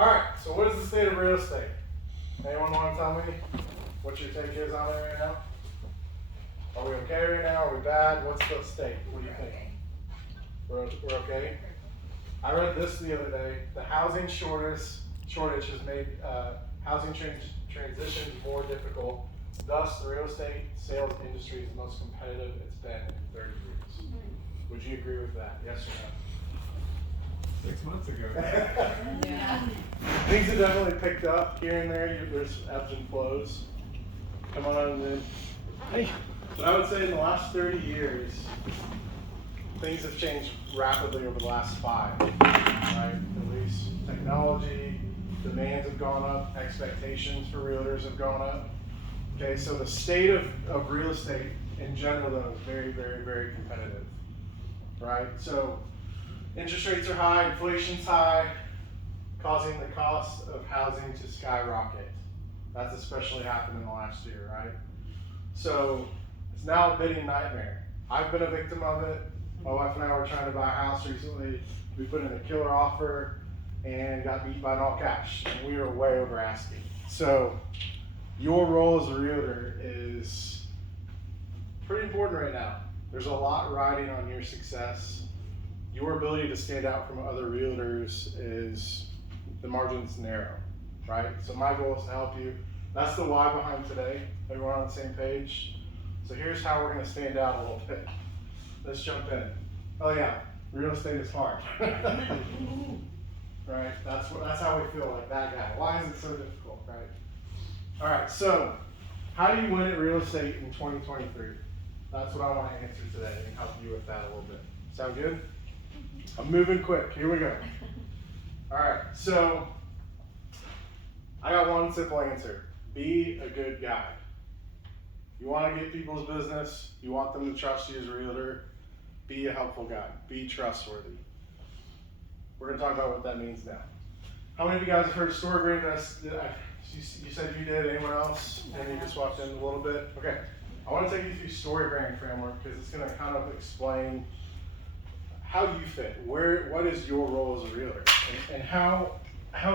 All right, so what is the state of real estate? Anyone want to tell me what your take is on it right now? Are we okay right now? Are we bad? What's the state? What do you think? We're okay? I read this the other day. The housing shortage has made housing transitions more difficult. Thus, the real estate sales industry is the most competitive it's been in 30 years. Would you agree with that? Yes or no? 6 months ago. Yeah. Things have definitely picked up here and there. There's ebbs and flows. Come on in. Hey. But I would say in the last 30 years, things have changed rapidly over the last 5. Right? At least technology, demands have gone up, expectations for realtors have gone up. Okay, so the state of real estate in general, though, is very, very, very competitive. Right? So interest rates are high, inflation's high, causing the cost of housing to skyrocket. That's especially happened in the last year, right? So it's now a bidding nightmare. I've been a victim of it. My wife and I were trying to buy a house recently. We put in a killer offer and got beat by an all cash, and we were way over asking. So your role as a realtor is pretty important right now. There's a lot riding on your success. Your ability to stand out from other realtors is, the margin's narrow, right? So my goal is to help you. That's the why behind today. Everyone on the same page? So here's how we're gonna stand out a little bit. Let's jump in. Oh yeah, real estate is hard. Right, that's how we feel, like that guy. Why is it so difficult, right? All right, so how do you win at real estate in 2023? That's what I want to answer today and help you with that a little bit. Sound good? I'm moving quick. Here we go. All right, so I got one simple answer. Be a good guy. You want to get people's business. You want them to trust you as a realtor. Be a helpful guy. Be trustworthy. We're going to talk about what that means now. How many of you guys have heard of StoryGrand? You said you did. Anyone else? And you just walked in a little bit? Okay. I want to take you through StoryGrand framework because it's going to kind of explain how you fit. What is your role as a realtor? And how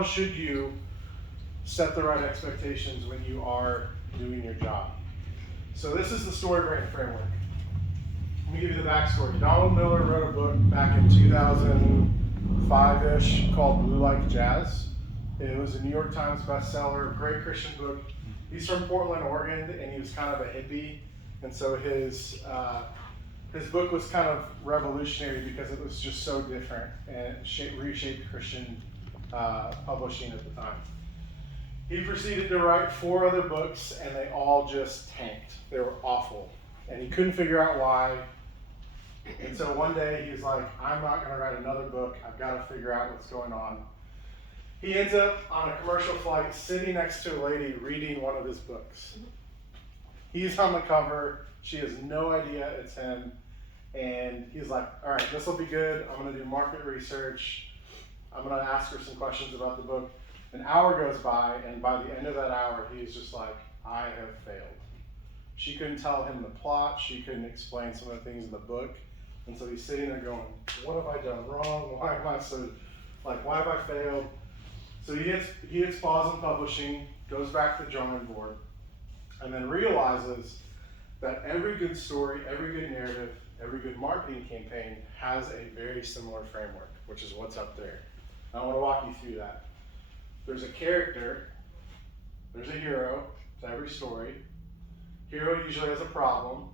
should you set the right expectations when you are doing your job? So this is the StoryGrand framework. Let me give you the backstory. Donald Miller wrote a book back in 2005-ish called Blue Like Jazz. It was a New York Times bestseller, great Christian book. He's from Portland, Oregon, and he was kind of a hippie. And so his book was kind of revolutionary because it was just so different and reshaped Christian publishing at the time. He proceeded to write 4 other books, and they all just tanked. They were awful. And he couldn't figure out why. And so one day he was like, I'm not going to write another book. I've got to figure out what's going on. He ends up on a commercial flight sitting next to a lady reading one of his books. He's on the cover. She has no idea it's him. And he's like, all right, this will be good. I'm going to do market research. I'm going to ask her some questions about the book. An hour goes by, and by the end of that hour, he's just like, I have failed. She couldn't tell him the plot. She couldn't explain some of the things in the book. And so he's sitting there going, what have I done wrong? Why have I failed? So he hits pause in publishing, goes back to the drawing board, and then realizes that every good story, every good narrative, every good marketing campaign has a very similar framework, which is what's up there. I want to walk you through that. There's a character, there's a hero to every story. Hero usually has a problem,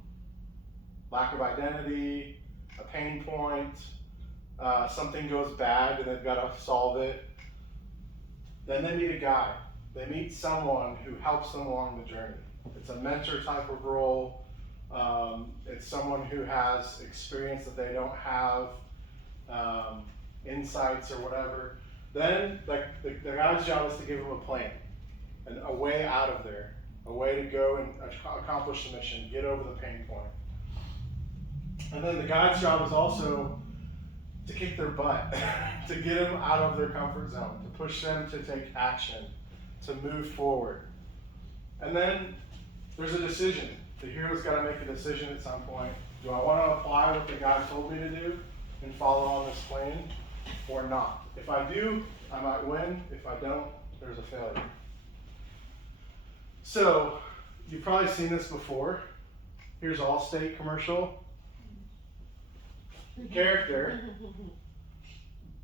lack of identity, a pain point, something goes bad and they've got to solve it. Then they meet a guide. They meet someone who helps them along the journey. It's a mentor type of role. It's someone who has experience that they don't have, insights or whatever. Then the guide's job is to give them a plan, and a way out of there, a way to go and accomplish the mission, get over the pain point. And then the guide's job is also to kick their butt, to get them out of their comfort zone, to push them to take action, to move forward. And then there's a decision. The hero's got to make a decision at some point. Do I want to apply what the guide told me to do and follow on this plan? or not. If I do, I might win. If I don't, there's a failure. So, you've probably seen this before. Here's Allstate commercial. Character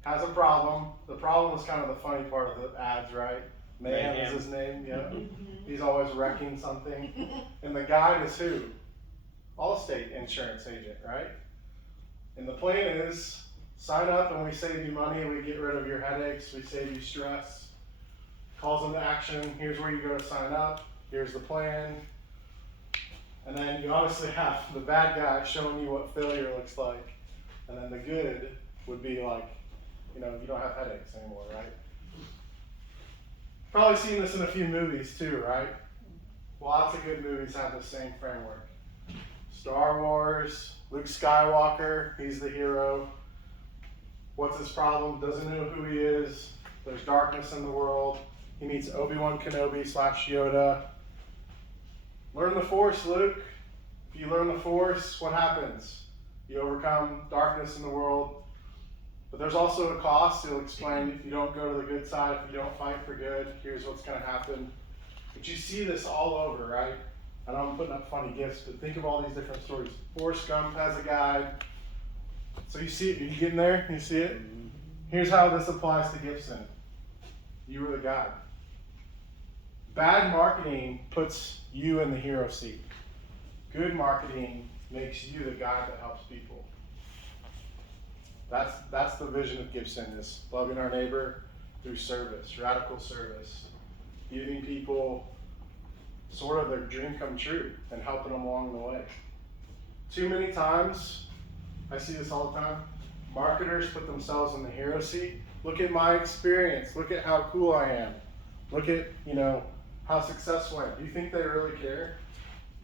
has a problem. The problem is kind of the funny part of the ads, right? Mayhem is his name, yeah. He's always wrecking something. And the guide is who? Allstate insurance agent, right? And the plan is, sign up and we save you money, we get rid of your headaches, we save you stress. Calls them to action, here's where you go to sign up, here's the plan. And then you obviously have the bad guy showing you what failure looks like. And then the good would be like, you don't have headaches anymore, right? Probably seen this in a few movies too, right? Lots of good movies have the same framework. Star Wars, Luke Skywalker, he's the hero. What's his problem? Doesn't know who he is. There's darkness in the world. He meets Obi-Wan Kenobi / Yoda. Learn the Force, Luke. If you learn the Force, what happens? You overcome darkness in the world. But there's also a cost. He'll explain if you don't go to the good side, if you don't fight for good, here's what's going to happen. But you see this all over, right? I know I'm putting up funny gifs, but think of all these different stories. Forrest Gump has a guide. So you see it, you get in there, you see it? Here's how this applies to Gibson. You were the guide. Bad marketing puts you in the hero seat. Good marketing makes you the guide that helps people. That's the vision of Gibson, is loving our neighbor through service, radical service, giving people sort of their dream come true and helping them along the way. Too many times, I see this all the time, marketers put themselves in the hero seat. Look at my experience, look at how cool I am, look at, how successful I am. Do you think they really care?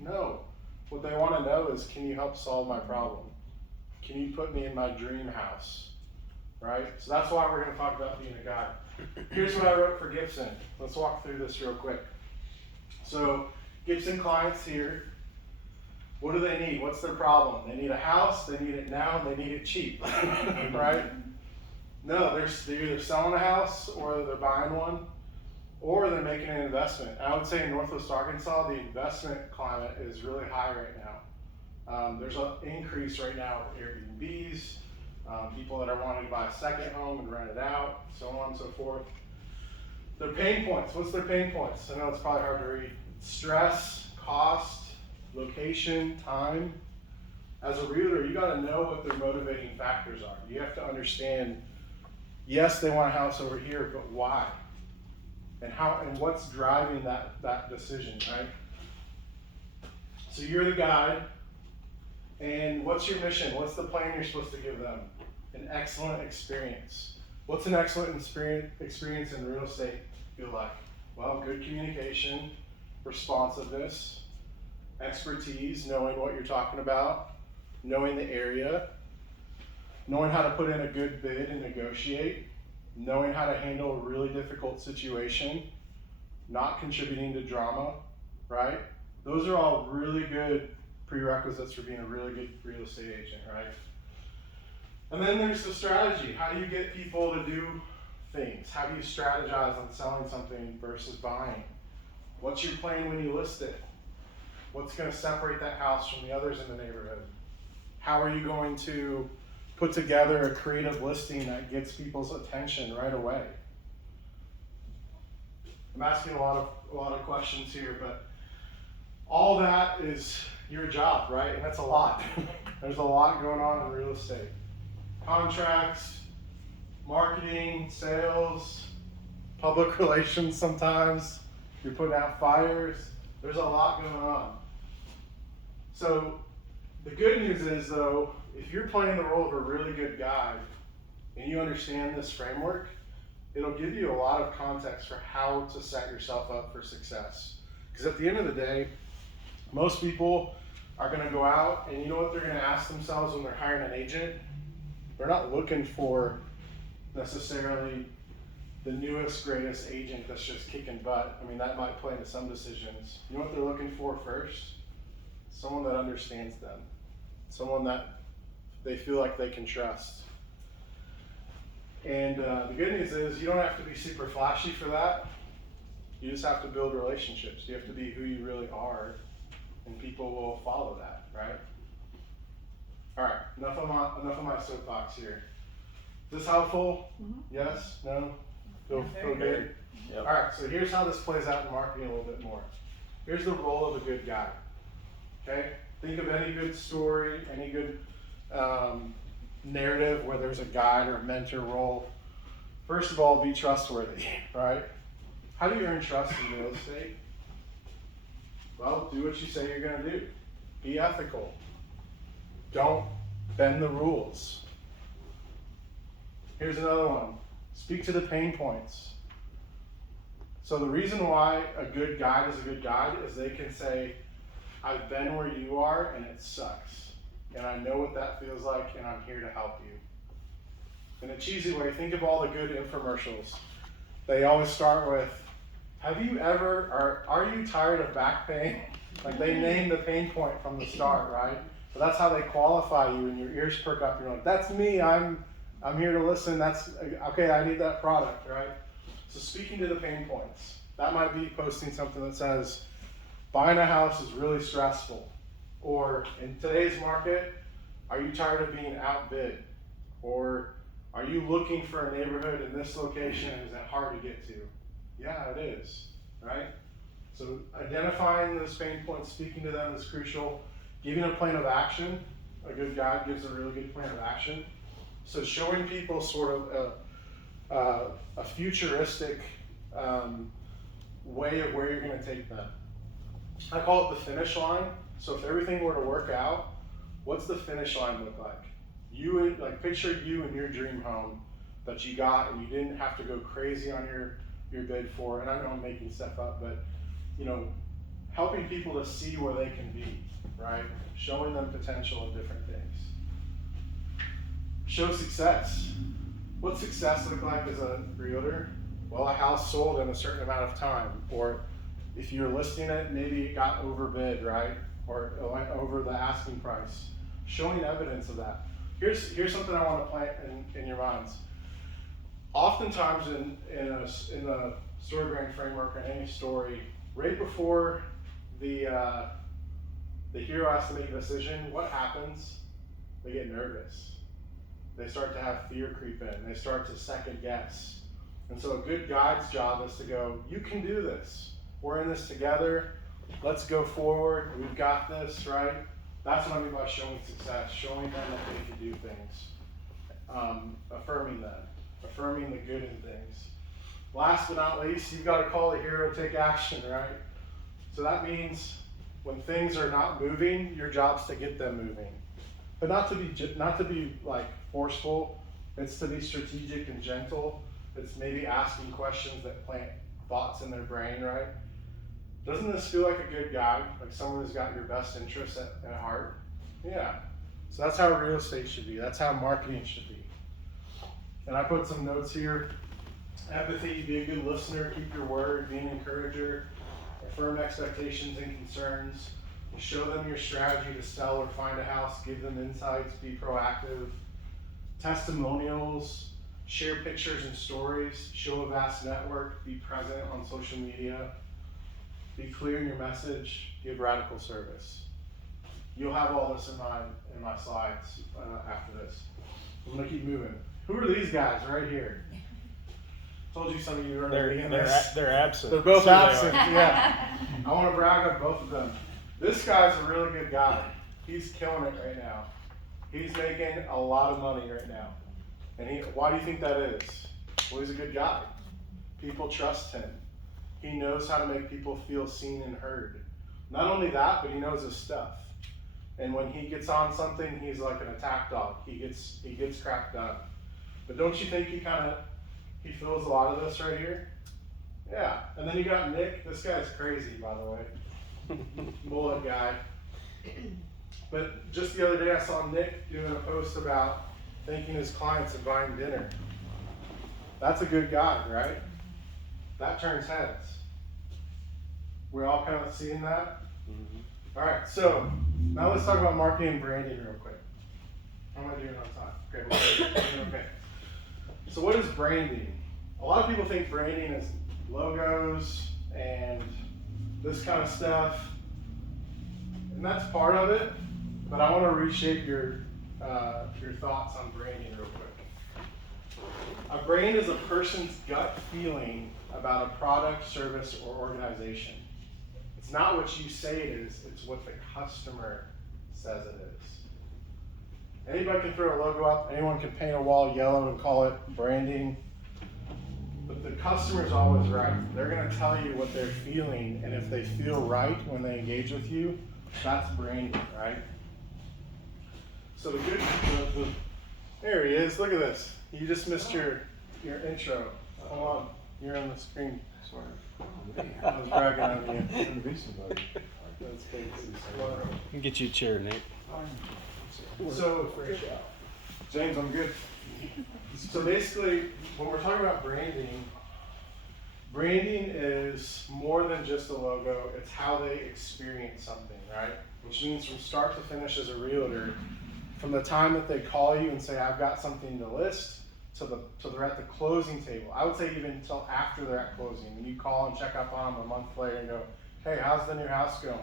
No. What they want to know is, can you help solve my problem? Can you put me in my dream house? Right? So that's why we're going to talk about being a guide. Here's what I wrote for Gibson. Let's walk through this real quick. So, Gibson clients here, what do they need? What's their problem? They need a house, they need it now, and they need it cheap. Right? No, they're either selling a house, or they're buying one, or they're making an investment. I would say in Northwest Arkansas, the investment climate is really high right now. There's an increase right now with Airbnbs, people that are wanting to buy a second home and rent it out, so on and so forth. Their pain points. What's their pain points? I know it's probably hard to read. Stress, cost, location, time. As a realtor, you got to know what their motivating factors are. You have to understand, yes, they want a house over here, but why? And what's driving that decision, right? So you're the guide, and what's your mission? What's the plan you're supposed to give them? An excellent experience. What's an excellent experience in real estate feel like? Well, good communication, responsiveness, expertise, knowing what you're talking about, knowing the area, knowing how to put in a good bid and negotiate, knowing how to handle a really difficult situation, not contributing to drama, right? Those are all really good prerequisites for being a really good real estate agent, right? And then there's the strategy. How do you get people to do things? How do you strategize on selling something versus buying? What's your plan when you list it? What's going to separate that house from the others in the neighborhood? How are you going to put together a creative listing that gets people's attention right away? I'm asking a lot of questions here, but all that is your job, right? And that's a lot. There's a lot going on in real estate. Contracts, marketing, sales, public relations sometimes. You're putting out fires. There's a lot going on. So the good news is, though, if you're playing the role of a really good guide and you understand this framework, it'll give you a lot of context for how to set yourself up for success. Because at the end of the day, most people are going to go out, and you know what they're going to ask themselves when they're hiring an agent? They're not looking for necessarily the newest, greatest agent that's just kicking butt. I mean, that might play into some decisions. You know what they're looking for first? Someone that understands them. Someone that they feel like they can trust. And the good news is you don't have to be super flashy for that. You just have to build relationships. You have to be who you really are, and people will follow that, right? All right, enough of my soapbox here. Is this helpful? Mhm. Yes? No? Feel very good? Yep. All right, so here's how this plays out in marketing a little bit more. Here's the role of a good guide. Okay? Think of any good story, any good narrative where there's a guide or a mentor role. First of all, be trustworthy, right? How do you earn trust in real estate? Well, do what you say you're going to do. Be ethical. Don't bend the rules. Here's another one. Speak to the pain points. So the reason why a good guide is a good guide is they can say, I've been where you are and it sucks. And I know what that feels like and I'm here to help you. In a cheesy way, think of all the good infomercials. They always start with, have you ever, or are you tired of back pain? Like they name the pain point from the start, right? So that's how they qualify you and your ears perk up. You're like, that's me, I'm here to listen. That's, okay, I need that product, right? So speaking to the pain points, that might be posting something that says, buying a house is really stressful. Or in today's market, are you tired of being outbid? Or are you looking for a neighborhood in this location and is it hard to get to? Yeah, it is, right? So identifying those pain points, speaking to them is crucial. Giving a plan of action, a good guide gives a really good plan of action. So showing people sort of a futuristic way of where you're going to take them. I call it the finish line. So if everything were to work out, what's the finish line look like? You would, like, picture you in your dream home that you got and you didn't have to go crazy on your bid for. And I know I'm making stuff up, but you know, helping people to see where they can be, right? Showing them potential in different things. Show success. What's success look like as a realtor? Well, a house sold in a certain amount of time, or if you're listing it, maybe it got overbid, right? Or it went over the asking price. Showing evidence of that. Here's something I want to plant in your minds. Oftentimes in the story brand framework or any story, right before the hero has to make a decision, what happens? They get nervous. They start to have fear creep in. They start to second guess. And so a good guide's job is to go, you can do this. We're in this together. Let's go forward. We've got this, right? That's what I mean by showing success, showing them that they can do things, affirming them, affirming the good in things. Last but not least, you've got to call the hero, take action, right? So that means when things are not moving, your job's to get them moving. But not to be like forceful. It's to be strategic and gentle. It's maybe asking questions that plant thoughts in their brain, right? Doesn't this feel like a good guide? Like someone who's got your best interests at heart? Yeah. So that's how real estate should be. That's how marketing should be. And I put some notes here. Empathy, be a good listener, keep your word, be an encourager, affirm expectations and concerns, show them your strategy to sell or find a house, give them insights, be proactive, testimonials, share pictures and stories, show a vast network, be present on social media, be clear in your message, give radical service. You'll have all this in my slides after this. I'm gonna keep moving. Who are these guys right here? Told you some of you are in this. They're absent. They're both So they absent, are. yeah. I want to brag on both of them. This guy's a really good guy. He's killing it right now. He's making a lot of money right now. And why do you think that is? Well, he's a good guy. People trust him. He knows how to make people feel seen and heard. Not only that, but he knows his stuff. And when he gets on something, he's like an attack dog. He gets crap done. But don't you think he feels a lot of this right here? Yeah. And then you got Nick. This guy's crazy, by the way. Mullet guy. But just the other day, I saw Nick doing a post about thanking his clients and buying dinner. That's a good guy, right? That turns heads. We're all kind of seeing that? Mm-hmm. All right, so now let's talk about marketing and branding real quick. How am I doing on time? Okay, we're doing okay. So what is branding? A lot of people think branding is logos and this kind of stuff, and that's part of it, but I want to reshape your thoughts on branding real quick. A brand is a person's gut feeling about a product, service, or organization. It's not what you say it is, it's what the customer says it is. Anybody can throw a logo up, anyone can paint a wall yellow and call it branding, but the customer's always right. They're gonna tell you what they're feeling, and if they feel right when they engage with you, that's branding, right? So there he is, look at this. You just missed your intro. Hold on, you're on the screen. Sorry. I was bragging on you. That's big. Can get you a chair, Nate. So, James, I'm good. So basically, when we're talking about branding, branding is more than just a logo, it's how they experience something, right? Which means from start to finish as a realtor, from the time that they call you and say, I've got something to list, till they're at the closing table. I would say even until after they're at closing. When you call and check up on them a month later and go, hey, how's the new house going?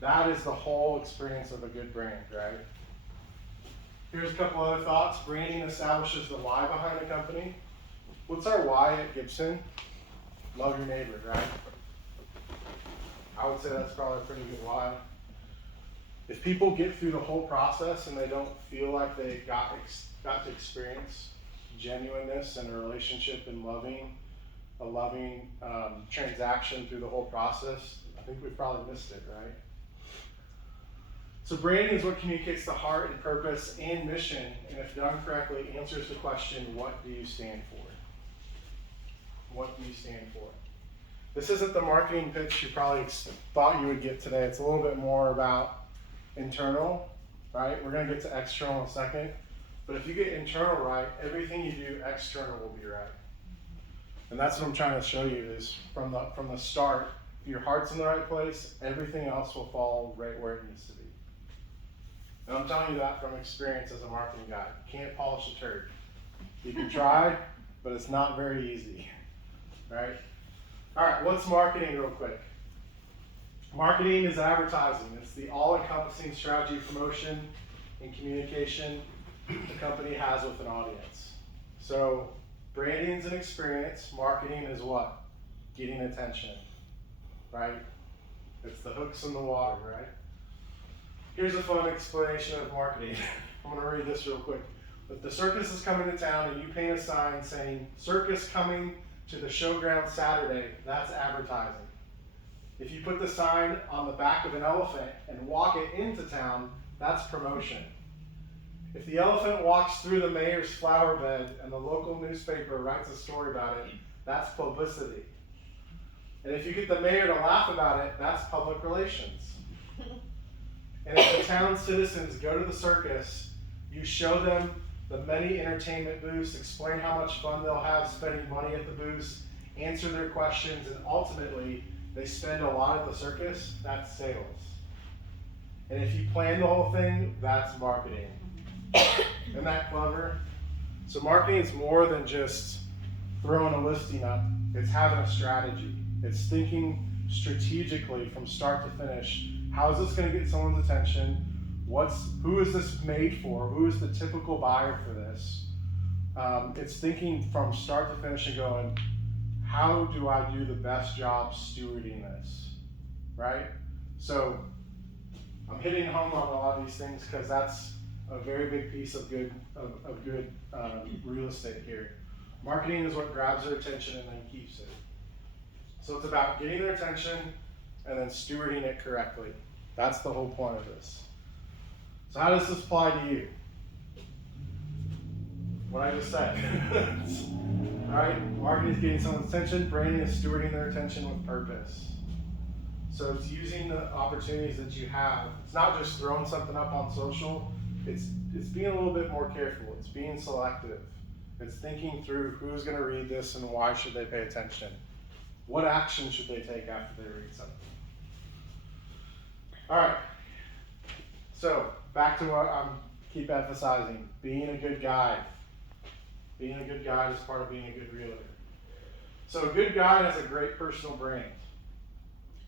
That is the whole experience of a good brand, right? Here's a couple other thoughts. Branding establishes the why behind a company. What's our why at Gibson? Love your neighbor, right? I would say that's probably a pretty good why. If people get through the whole process and they don't feel like they got to experience genuineness and a relationship and a loving transaction through the whole process, I think we've probably missed it, right? So branding is what communicates the heart and purpose and mission, and if done correctly, answers the question, what do you stand for? What do you stand for? This isn't the marketing pitch you probably thought you would get today. It's a little bit more about internal, right? We're gonna get to external in a second, but if you get internal right, everything you do external will be right. And that's what I'm trying to show you is from the start, if your heart's in the right place, everything else will fall right where it needs to be. And I'm telling you that from experience as a marketing guy. You can't polish a turd. You can try, but it's not very easy, right? All right, what's marketing real quick? Marketing is advertising. It's the all-encompassing strategy, promotion, and communication the company has with an audience. So branding is an experience. Marketing is what? Getting attention, right? It's the hooks in the water, right? Here's a fun explanation of marketing. I'm gonna read this real quick. If the circus is coming to town and you paint a sign saying, circus coming to the showground Saturday, that's advertising. If you put the sign on the back of an elephant and walk it into town, that's promotion. If the elephant walks through the mayor's flower bed and the local newspaper writes a story about it, that's publicity. And if you get the mayor to laugh about it, that's public relations. And if the town citizens go to the circus, you show them the many entertainment booths, explain how much fun they'll have spending money at the booths, answer their questions, and ultimately, they spend a lot at the circus, that's sales. And if you plan the whole thing, that's marketing. Isn't that clever? So marketing is more than just throwing a listing up. It's having a strategy. It's thinking strategically from start to finish. How is this going to get someone's attention? Who is this made for? Who is the typical buyer for this? It's thinking from start to finish and going, how do I do the best job stewarding this, right? So I'm hitting home on a lot of these things because that's a very big piece of good real estate here. Marketing is what grabs their attention and then keeps it. So it's about getting their attention and then stewarding it correctly. That's the whole point of this. So how does this apply to you? What I just said. Right? Marketing is getting someone's attention, branding is stewarding their attention with purpose. So it's using the opportunities that you have. It's not just throwing something up on social, it's being a little bit more careful, it's being selective. It's thinking through who's gonna read this and why should they pay attention. What action should they take after they read something? All right, so back to what I'm keep emphasizing, being a good guide. Being a good guide is part of being a good realtor. So a good guide has a great personal brand.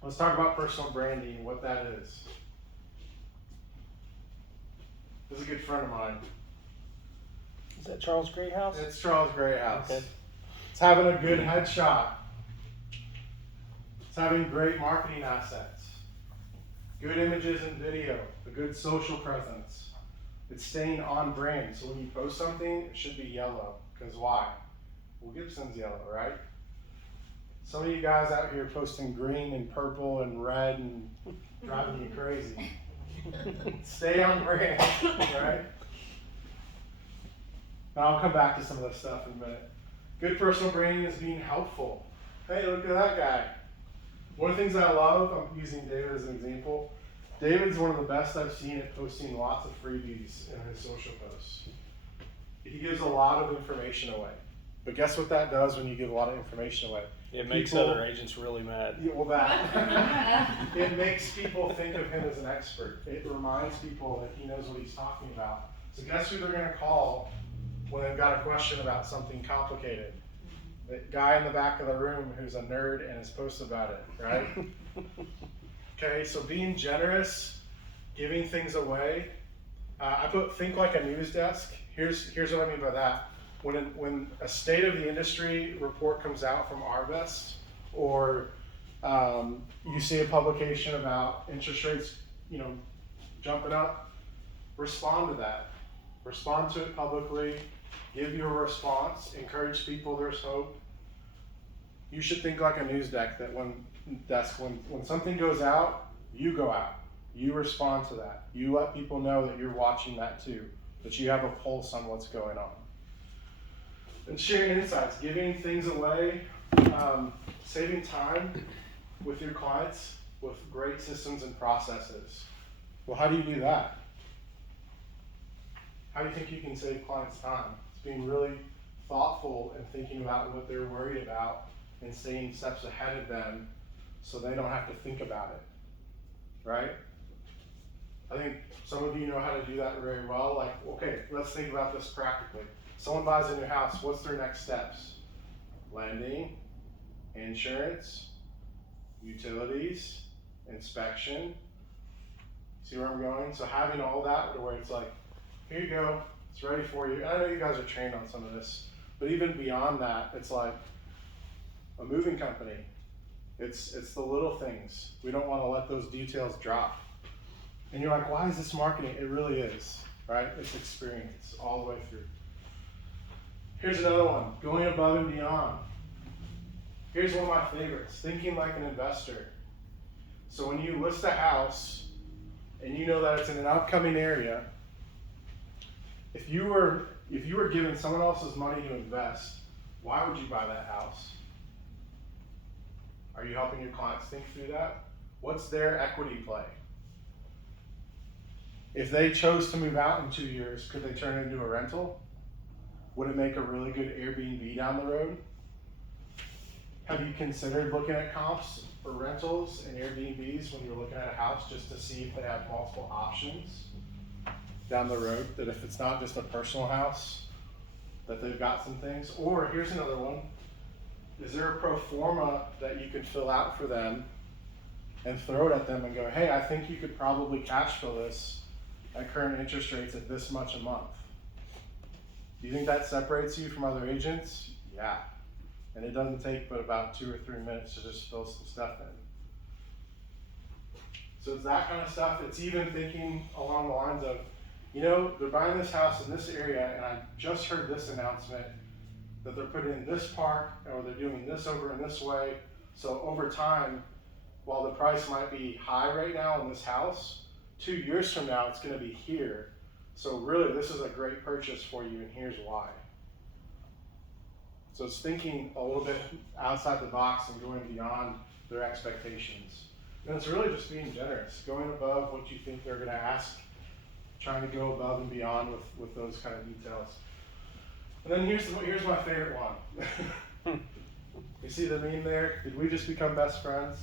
Let's talk about personal branding and what that is. This is a good friend of mine. Is that Charles Greathouse? It's Charles Greathouse. Okay. It's having a good headshot. It's having great marketing assets. Good images and video. A good social presence. It's staying on brand. So when you post something, it should be yellow. Because why? Well, Gibson's yellow, right? Some of you guys out here posting green and purple and red and driving you crazy. Stay on brand, right? And I'll come back to some of this stuff in a minute. Good personal branding is being helpful. Hey, look at that guy. One of the things I love, I'm using David as an example. David's one of the best I've seen at posting lots of freebies in his social posts. He gives a lot of information away. But guess what that does when you give a lot of information away? It makes People- other agents really mad. Yeah, well, that it makes people think of him as an expert. It reminds people that he knows what he's talking about. So guess who they're going to call when they've got a question about something complicated? The guy in the back of the room who's a nerd and has posted about it, right? Okay, so being generous, giving things away. I put think like a news desk. Here's what I mean by that. When a state of the industry report comes out from Arvest, or you see a publication about interest rates, jumping up, respond to that. Respond to it publicly. Give your response. Encourage people. There's hope. You should think like a news desk. That when something goes out, you go out. You respond to that. You let people know that you're watching that too. That you have a pulse on what's going on. And sharing insights, giving things away, saving time with your clients with great systems and processes. Well, how do you do that? How do you think you can save clients time? It's being really thoughtful and thinking about what they're worried about and staying steps ahead of them so they don't have to think about it, right? I think some of you know how to do that very well. Like, okay, let's think about this practically. Someone buys a new house, what's their next steps? Lending, insurance, utilities, inspection. See where I'm going? So having all that where it's like, here you go, it's ready for you. And I know you guys are trained on some of this, but even beyond that, it's like a moving company. It's the little things. We don't want to let those details drop. And you're like, why is this marketing? It really is, right? It's experience all the way through. Here's another one, going above and beyond. Here's one of my favorites, thinking like an investor. So when you list a house and you know that it's in an upcoming area, if you were given someone else's money to invest, why would you buy that house? Are you helping your clients think through that? What's their equity play? If they chose to move out in 2 years, could they turn it into a rental? Would it make a really good Airbnb down the road? Have you considered looking at comps for rentals and Airbnbs when you're looking at a house just to see if they have multiple options down the road? That if it's not just a personal house, that they've got some things? Or here's another one. Is there a pro forma that you could fill out for them and throw it at them and go, hey, I think you could probably cash flow this at current interest rates at this much a month? Do you think that separates you from other agents? Yeah. And it doesn't take but about 2 or 3 minutes to just fill some stuff in. So it's that kind of stuff. It's even thinking along the lines of, they're buying this house in this area and I just heard this announcement that they're putting in this park or they're doing this over in this way. So over time, while the price might be high right now in this house, 2 years from now, it's going to be here. So really, this is a great purchase for you, and here's why. So it's thinking a little bit outside the box and going beyond their expectations. And it's really just being generous, going above what you think they're going to ask, trying to go above and beyond with those kind of details. And then here's my favorite one. You see the meme there? Did we just become best friends?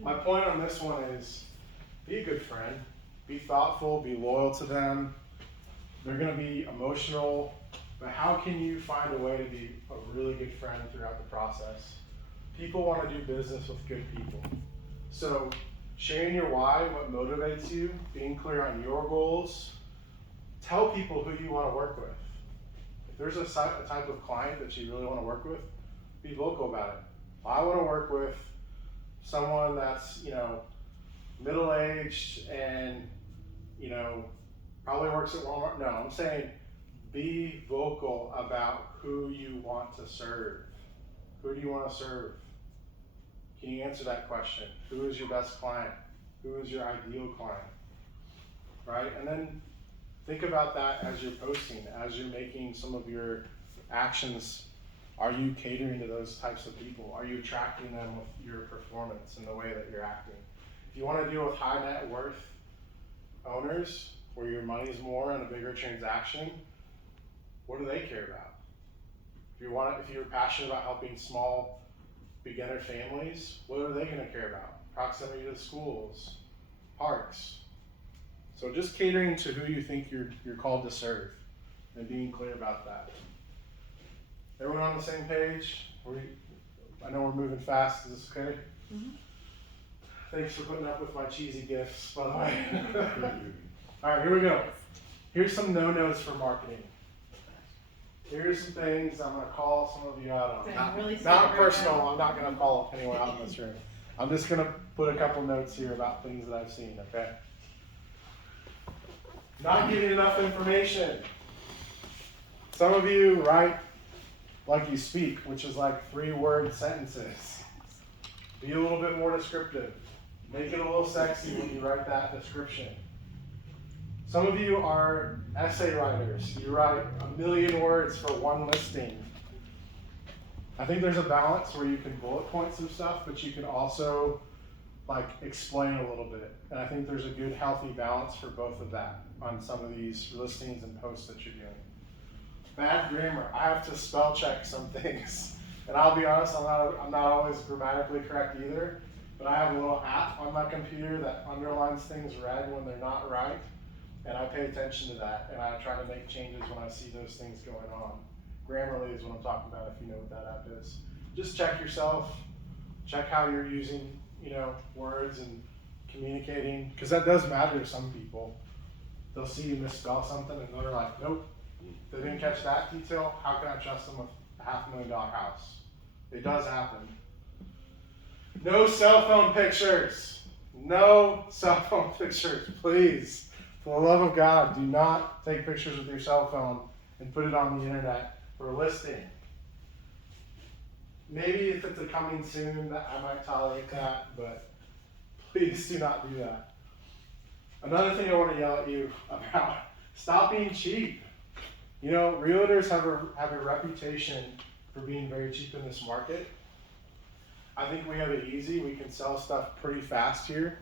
My point on this one is, be a good friend. Be thoughtful, be loyal to them. They're going to be emotional but how can you find a way to be a really good friend throughout the process? People want to do business with good people. So sharing your why, what motivates you, being clear on your goals, tell people who you want to work with. If there's a type of client that you really want to work with, be vocal about it. I want to work with someone that's, middle-aged and, probably works at Walmart. No, I'm saying be vocal about who you want to serve. Who do you want to serve? Can you answer that question? Who is your best client? Who is your ideal client? Right? And then think about that as you're posting, as you're making some of your actions. Are you catering to those types of people? Are you attracting them with your performance and the way that you're acting? If you want to deal with high net worth owners where your money's more in a bigger transaction, what do they care about? If you're passionate about helping small beginner families, what are they going to care about? Proximity to schools, parks. So just catering to who you think you're called to serve and being clear about that. Everyone on the same page? I know we're moving fast. Is this okay? Mm-hmm. Thanks for putting up with my cheesy gifts, by the way. All right, here we go. Here's some no-nos for marketing. Here's some things I'm going to call some of you out on. Not personal. I'm not going to call anyone out in this room. I'm just going to put a couple notes here about things that I've seen, okay? Not giving enough information. Some of you write like you speak, which is like 3-word sentences. Be a little bit more descriptive. Make it a little sexy when you write that description. Some of you are essay writers. You write 1,000,000 words for one listing. I think there's a balance where you can bullet point some stuff, but you can also explain a little bit. And I think there's a good healthy balance for both of that on some of these listings and posts that you're doing. Bad grammar. I have to spell check some things. And I'll be honest, I'm not always grammatically correct either, but I have a little app on my computer that underlines things red when they're not right. And I pay attention to that, and I try to make changes when I see those things going on. Grammarly is what I'm talking about, if you know what that app is. Just check yourself, check how you're using, words and communicating, because that does matter to some people. They'll see you misspell something, and they're like, nope, they didn't catch that detail. How can I trust them with a $500,000 house? It does happen. No cell phone pictures. No cell phone pictures, please. For the love of God, do not take pictures with your cell phone and put it on the internet for a listing. Maybe if it's a coming soon, that I might tolerate that, but please do not do that. Another thing I want to yell at you about, stop being cheap. Realtors have a reputation for being very cheap in this market. I think we have it easy. We can sell stuff pretty fast here.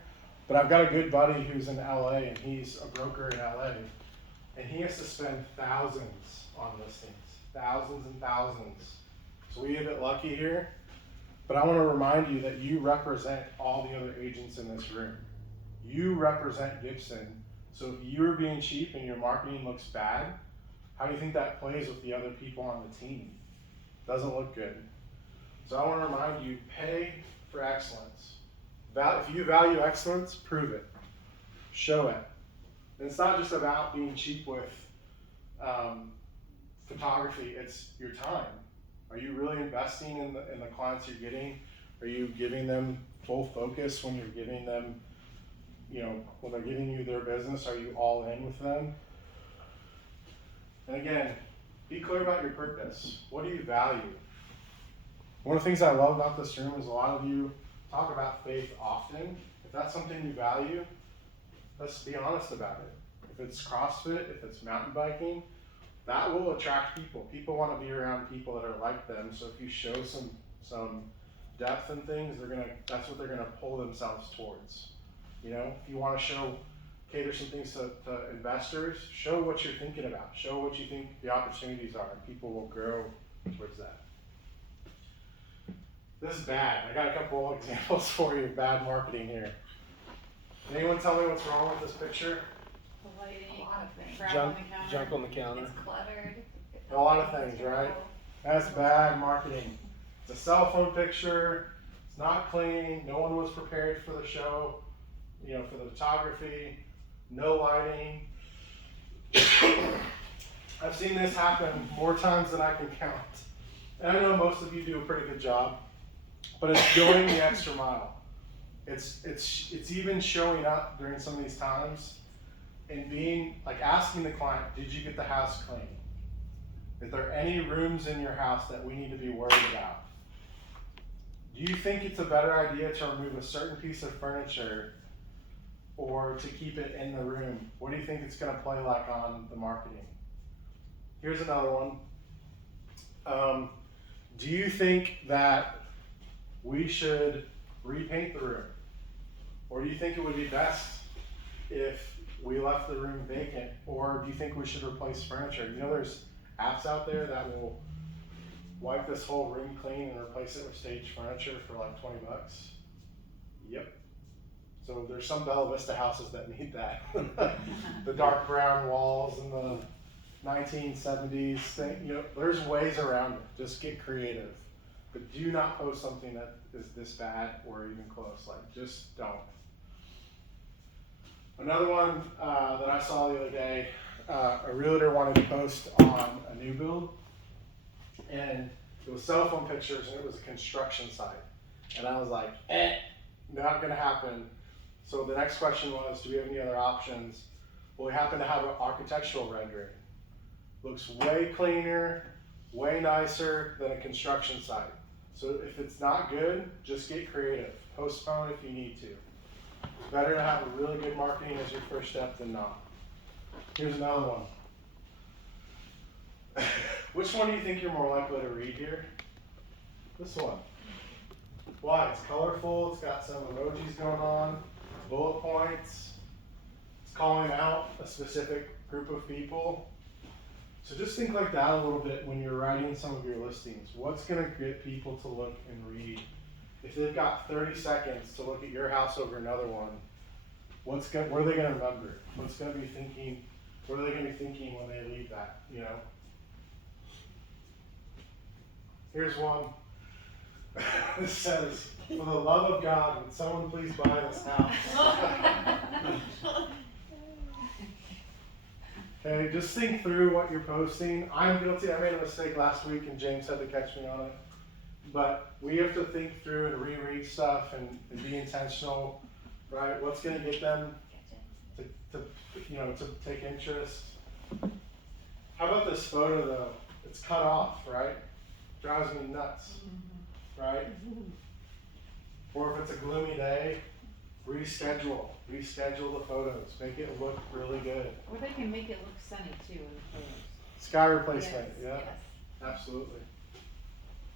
But I've got a good buddy who's in LA, and he's a broker in LA, and he has to spend thousands on listings, thousands and thousands. So we have it lucky here, but I want to remind you that you represent all the other agents in this room. You represent Gibson, so if you're being cheap and your marketing looks bad, how do you think that plays with the other people on the team? Doesn't look good. So I want to remind you, pay for excellence. If you value excellence, prove it. Show it. And it's not just about being cheap with photography, it's your time. Are you really investing in the clients you're getting? Are you giving them full focus when you're giving them, when they're giving you their business? Are you all in with them? And again, be clear about your purpose. What do you value? One of the things I love about this room is a lot of you talk about faith often. If that's something you value, let's be honest about it. If it's CrossFit, if it's mountain biking, that will attract people. People want to be around people that are like them. So if you show some depth in things, that's what they're gonna pull themselves towards. If you want to cater some things to investors, show what you're thinking about. Show what you think the opportunities are, and people will grow towards that. This is bad. I got a couple examples for you of bad marketing here. Can anyone tell me what's wrong with this picture? The lighting, A lot of things. crap on the counter. Junk on the counter. It's cluttered. a lot of things, right? That's bad marketing. It's a cell phone picture. It's not clean. No one was prepared for the show, for the photography. No lighting. I've seen this happen more times than I can count. And I know most of you do a pretty good job, but it's going the extra mile. It's even showing up during some of these times and being like asking the client, did you get the house clean? Is there any rooms in your house that we need to be worried about? Do you think it's a better idea to remove a certain piece of furniture or to keep it in the room? What do you think it's going to play like on the marketing? Here's another one. Do you think that we should repaint the room? Or do you think it would be best if we left the room vacant? Or do you think we should replace furniture? There's apps out there that will wipe this whole room clean and replace it with staged furniture for like $20. Yep. So there's some Bella Vista houses that need that. The dark brown walls and the 1970s thing, there's ways around it. Just get creative. But do not post something that is this bad or even close. Like, just don't. Another one that I saw the other day, a realtor wanted to post on a new build, and it was cell phone pictures and it was a construction site. And I was like, not gonna happen. So the next question was, do we have any other options? Well, we happen to have an architectural rendering. Looks way cleaner, way nicer than a construction site. So if it's not good, just get creative. Postpone if you need to. It's better to have a really good marketing as your first step than not. Here's another one. Which one do you think you're more likely to read here? This one. Why? It's colorful, it's got some emojis going on, bullet points, it's calling out a specific group of people. So just think like that a little bit when you're writing some of your listings. What's gonna get people to look and read? If they've got 30 seconds to look at your house over another one, what are they gonna remember? What are they gonna be thinking when they leave that, Here's one. It says, for the love of God, would someone please buy this house? Okay, just think through what you're posting. I'm guilty. I made a mistake last week and James had to catch me on it. But we have to think through and reread stuff and be intentional, right? What's going to get them to take interest? How about this photo though? It's cut off, right? Drives me nuts, right? Or if it's a gloomy day, reschedule the photos, make it look really good. Or they can make it look sunny too in the photos. Sky replacement, yeah, Yes. absolutely.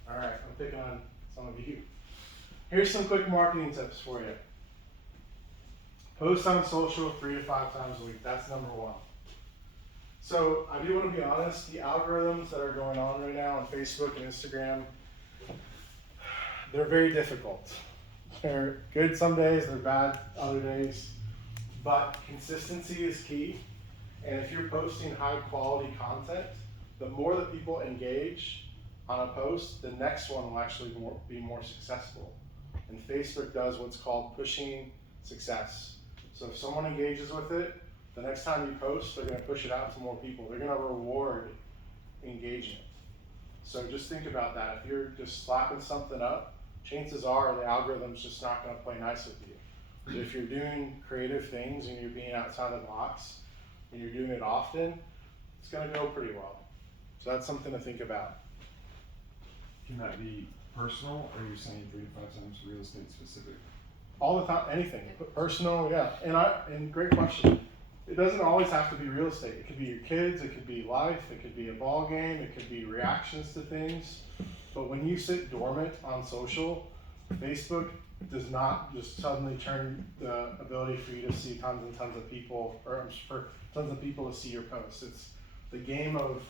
All right, I'm picking on some of you. Here's some quick marketing tips for you. Post on social 3 to 5 times a week. That's number one. So I do want to be honest, the algorithms that are going on right now on Facebook and Instagram, they're very difficult. They're good some days, they're bad other days, but consistency is key. And if you're posting high quality content, the more that people engage on a post, the next one will actually be more successful. And Facebook does what's called pushing success. So if someone engages with it, the next time you post, they're going to push it out to more people. They're going to reward engagement. So just think about that. If you're just slapping something up, chances are the algorithm's just not going to play nice with you. But if you're doing creative things and you're being outside the box and you're doing it often, it's going to go pretty well. So that's something to think about. Can that be personal, or are you saying 3 to 5 times real estate specific? All the time, anything, personal, yeah. And great question. It doesn't always have to be real estate. It could be your kids, it could be life, it could be a ball game, it could be reactions to things. But when you sit dormant on social, Facebook does not just suddenly turn the ability for you to see tons and tons of people, or for tons of people to see your posts. It's the game of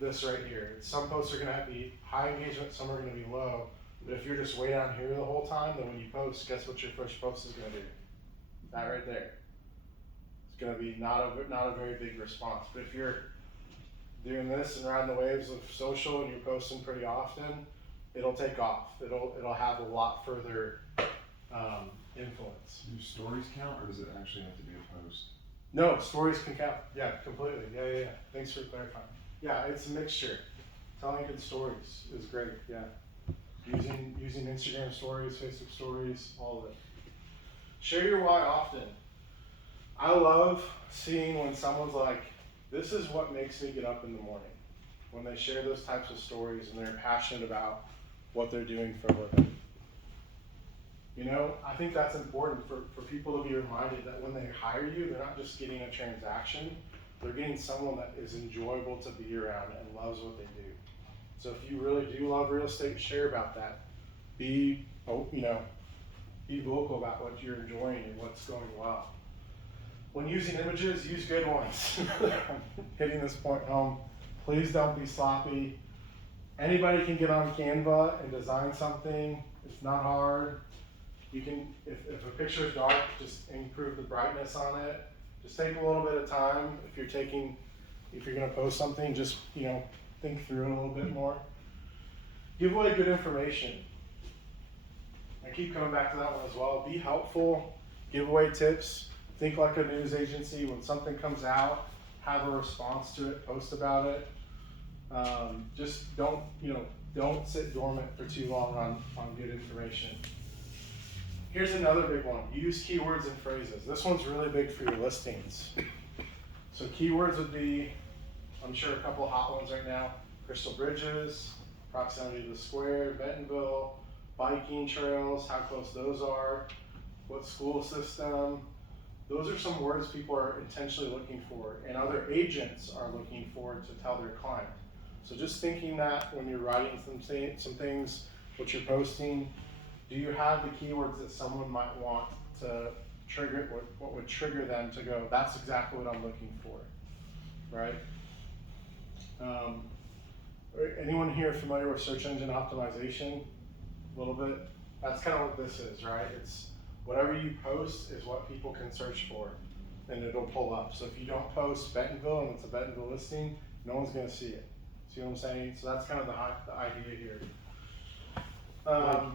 this right here. Some posts are going to be high engagement, some are going to be low. But if you're just way down here the whole time, then when you post, guess what your first post is going to do? That right there. It's going to be not a very big response. But if you're doing this and riding the waves of social and you're posting pretty often, it'll take off. It'll have a lot further influence. Do stories count, or does it actually have to be a post? No, stories can count. Yeah, completely. Yeah. Thanks for clarifying. Yeah, it's a mixture. Telling good stories is great. Yeah, using Instagram stories, Facebook stories, all of it. Share your why often. I love seeing when someone's like, "This is what makes me get up in the morning." When they share those types of stories and they're passionate about what they're doing for a living. You know, I think that's important for people to be reminded that when they hire you, they're not just getting a transaction, they're getting someone that is enjoyable to be around and loves what they do. So if you really do love real estate, share about that. Be vocal about what you're enjoying and what's going well. When using images, use good ones. Hitting this point home, please don't be sloppy. Anybody can get on Canva and design something. It's not hard. You can, if a picture is dark, just improve the brightness on it. Just take a little bit of time. If you're gonna post something, just, think through it a little bit more. Give away good information. I keep coming back to that one as well. Be helpful, give away tips, think like a news agency. When something comes out, have a response to it, post about it. Just don't sit dormant for too long on good information. Here's another big one. Use keywords and phrases. This one's really big for your listings. So keywords would be, I'm sure a couple of hot ones right now: Crystal Bridges, proximity to the square, Bentonville, biking trails, how close those are, what school system. Those are some words people are intentionally looking for, and other agents are looking for to tell their client. So just thinking that when you're writing some things, what you're posting, do you have the keywords that someone might want to trigger, what would trigger them to go, that's exactly what I'm looking for, right? Anyone here familiar with search engine optimization? A little bit? That's kind of what this is, right? It's whatever you post is what people can search for, and it'll pull up. So if you don't post Bentonville and it's a Bentonville listing, no one's gonna see it. See what I'm saying? So that's kind of the idea here.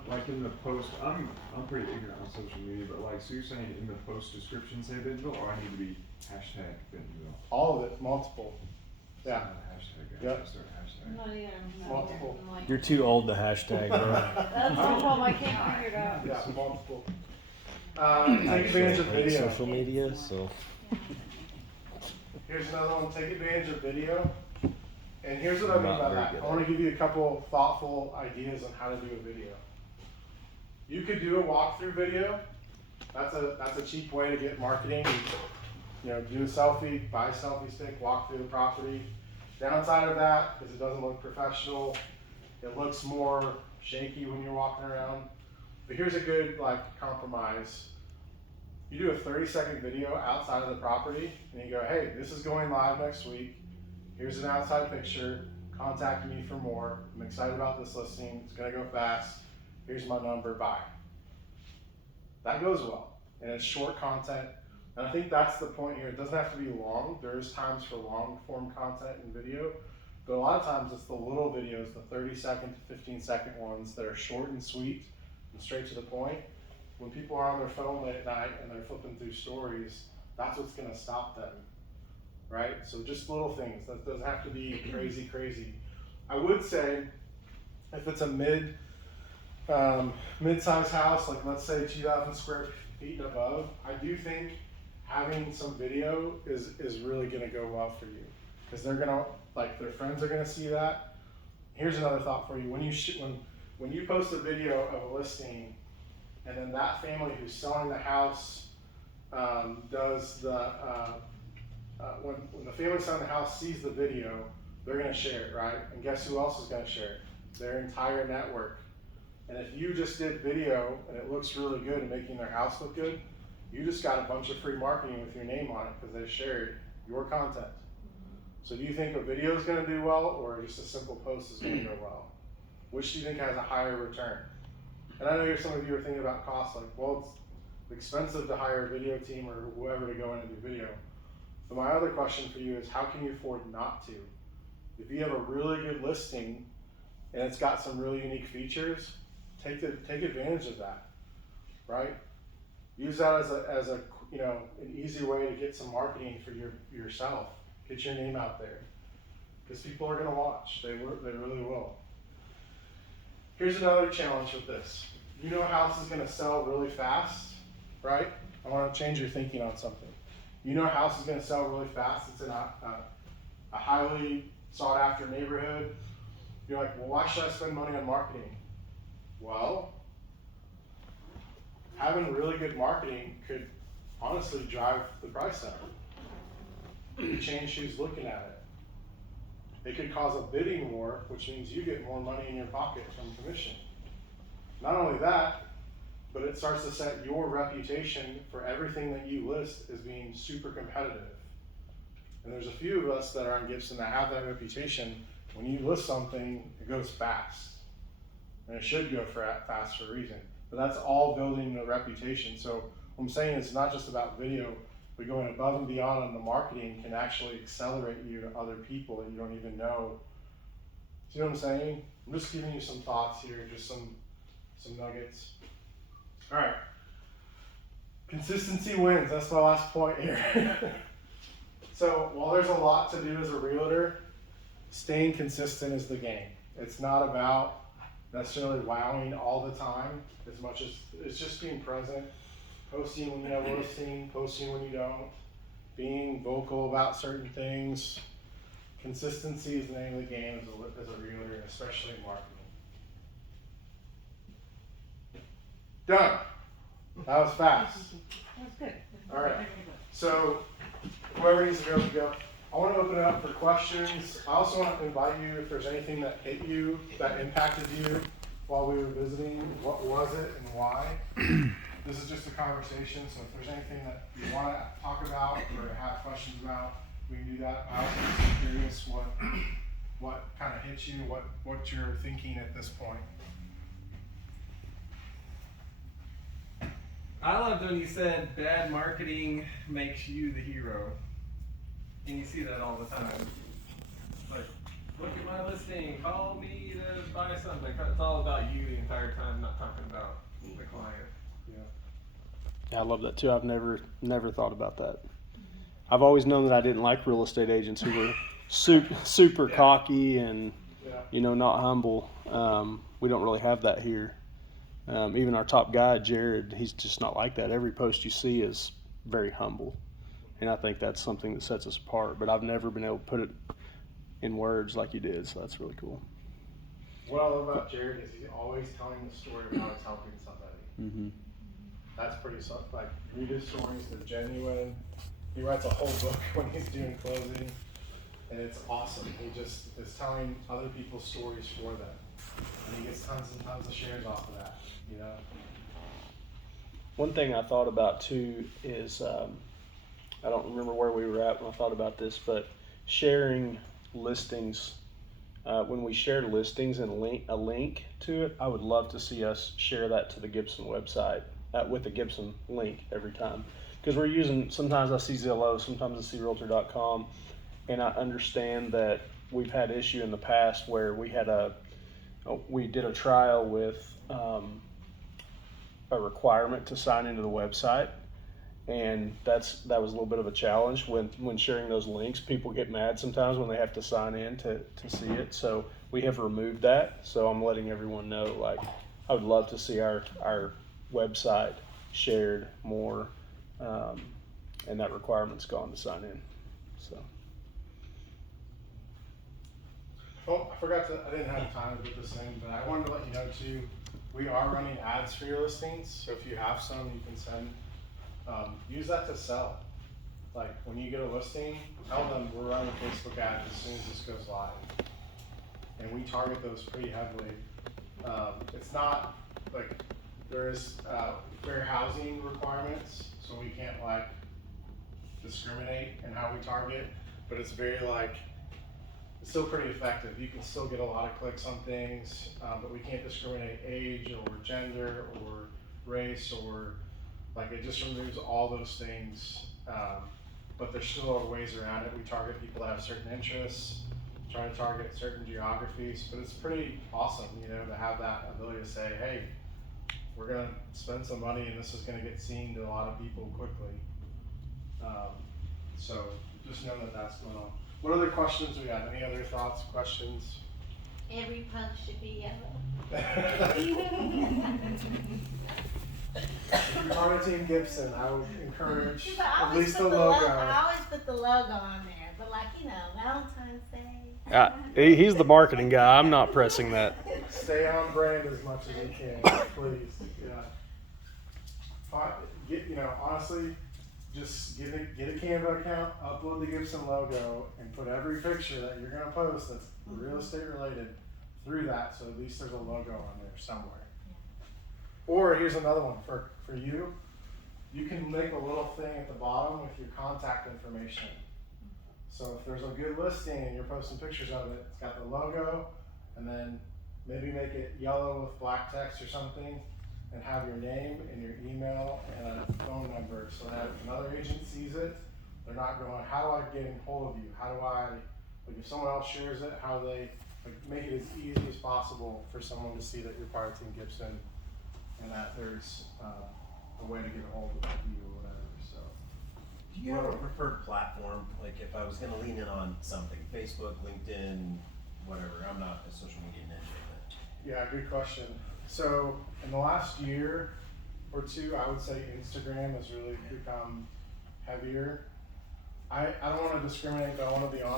Like in the post, I'm pretty ignorant on social media, but so you're saying in the post description say Bentonville, or I need to be hashtag Bentonville? All of it, multiple. Yeah. Not a hashtag. Yep. Start a hashtag. I'm not either. No. Multiple. I'm like, You're too old to hashtag, bro. that's the problem. I can't figure it out. Yeah, multiple. Take advantage of video. Social media, so. Here's another one. Take advantage of video. And here's what I mean Not by very that. good I want to give you a couple thoughtful ideas on how to do a video. You could do a walkthrough video. That's a cheap way to get marketing. Do a selfie, buy a selfie stick, walk through the property. Downside of that is it doesn't look professional. It looks more shaky when you're walking around. But here's a good compromise. You do a 30-second video outside of the property and you go, hey, this is going live next week. Here's an outside picture. Contact me for more. I'm excited about this listing. It's gonna go fast. Here's my number, bye. That goes well. And it's short content. And I think that's the point here. It doesn't have to be long. There's times for long form content and video, but a lot of times it's the little videos, the 30-second to 15-second ones that are short and sweet and straight to the point. When people are on their phone late at night and they're flipping through stories, that's what's gonna stop them, right? So just little things. That doesn't have to be crazy. I would say if it's a mid-size house, like let's say 2,000 square feet and above, I do think having some video is really gonna go well for you, because they're gonna, their friends are gonna see that. Here's another thought for you. When you post a video of a listing, and then that family who's selling the house does the when the family selling the house sees the video, they're gonna share it, right? And guess who else is gonna share it? Their entire network. And if you just did video and it looks really good and making their house look good, you just got a bunch of free marketing with your name on it because they shared your content. So do you think a video is gonna do well, or just a simple post is gonna go well? Which do you think has a higher return? And I know some of you are thinking about costs, well, it's expensive to hire a video team or whoever to go in and do video. But my other question for you is, how can you afford not to? If you have a really good listing and it's got some really unique features, take advantage of that, right? Use that as a an easy way to get some marketing for yourself. Get your name out there, because people are going to watch. They really will. Here's another challenge with this. You know a house is going to sell really fast, right? I want to change your thinking on something. You know a house is going to sell really fast. It's in a highly sought after neighborhood. You're like, well, why should I spend money on marketing? Well, having really good marketing could honestly drive the price up. It could change who's looking at it. It could cause a bidding war, which means you get more money in your pocket from commission. Not only that, but it starts to set your reputation for everything that you list as being super competitive. And there's a few of us that are on Gibson that have that reputation. When you list something, it goes fast. And it should go fast for a reason. But that's all building a reputation. So what I'm saying is not just about video, but going above and beyond on the marketing can actually accelerate you to other people that you don't even know. See what I'm saying? I'm just giving you some thoughts here, just some nuggets. All right. Consistency wins. That's my last point here. So while there's a lot to do as a realtor, staying consistent is the game. It's not about necessarily wowing all the time as much as it's just being present, posting when you have a listing, posting when you don't, being vocal about certain things. Consistency is the name of the game as a realtor, and especially in marketing. Done. That was fast. That's good. All right. So whoever needs to go. I want to open it up for questions. I also want to invite you, if there's anything that hit you, that impacted you while we were visiting, what was it and why? This is just a conversation, so if there's anything that you want to talk about or have questions about, we can do that. I also am curious what kind of hit you, what you're thinking at this point. I loved when you said bad marketing makes you the hero. And you see that all the time. Like, look at my listing, call me to buy something. It's all about you the entire time, not talking about the client. Yeah, I love that too. I've never thought about that. I've always known that I didn't like real estate agents who were super cocky and not humble. We don't really have that here. Even our top guy, Jared, he's just not like that. Every post you see is very humble. And I think that's something that sets us apart. But I've never been able to put it in words like you did, so that's really cool. What I love about Jared is he's always telling the story of how he's helping somebody. Mm-hmm. That's pretty like read his stories, they're genuine. He writes a whole book when he's doing closing, and it's awesome. He just is telling other people's stories for them, and he gets tons and tons of shares off of that. One thing I thought about too is I don't remember where we were at when I thought about this, but sharing listings. When we share listings and a link to it, I would love to see us share that to the Gibson website with a Gibson link every time. Because we're using, sometimes I see Zillow, sometimes I see Realtor.com, and I understand that we've had issue in the past where we did a trial with a requirement to sign into the website. And that was a little bit of a challenge when sharing those links. People get mad sometimes when they have to sign in to see it. So we have removed that. So I'm letting everyone know, like, I would love to see our website shared more, and that requirement's gone to sign in. So. Oh, I didn't have time to put this in, but I wanted to let you know too, we are running ads for your listings. So if you have some, you can send. Use that to sell. Like when you get a listing, tell them we're running Facebook ads as soon as this goes live. And we target those pretty heavily. It's not like there's fair housing requirements, so we can't like discriminate in how we target, but it's very it's still pretty effective. You can still get a lot of clicks on things, but we can't discriminate age or gender or race or it just removes all those things, but there still are ways around it. We target people that have certain interests. try to target certain geographies, but it's pretty awesome, you know, to have that ability to say, hey, we're gonna spend some money and this is gonna get seen to a lot of people quickly. So just know that that's going on. What other questions we have? Any other thoughts, questions? Every punk should be yellow. If you're on a Team Gibson, I would encourage I at always least put the the logo. I always put the logo on there, but like, you know, Valentine's He's Day. the marketing guy. I'm not pressing that. Stay on brand as much as you can, please. Yeah. You know, honestly, just get a Canva account, upload the Gibson logo, and put every picture that you're gonna post that's real estate related through that, so at least there's a logo on there somewhere. Or here's another one for you. You can make a little thing at the bottom with your contact information. So if there's a good listing and you're posting pictures of it, it's got the logo, and then maybe make it yellow with black text or something, and have your name and your email and a phone number, so that if another agent sees it, they're not going, how do I get in hold of you? How do I, like if someone else shares it, how do they, like, make it as easy as possible for someone to see that you're part of Team Gibson and that there's a way to get a hold of you or whatever, so. Do you have a preferred platform? Like if I was gonna lean in on something, Facebook, LinkedIn, whatever, I'm not a social media ninja, but. Yeah, good question. So in the last year or two, I would say Instagram has really become heavier. I don't want to discriminate, but I want to be honest.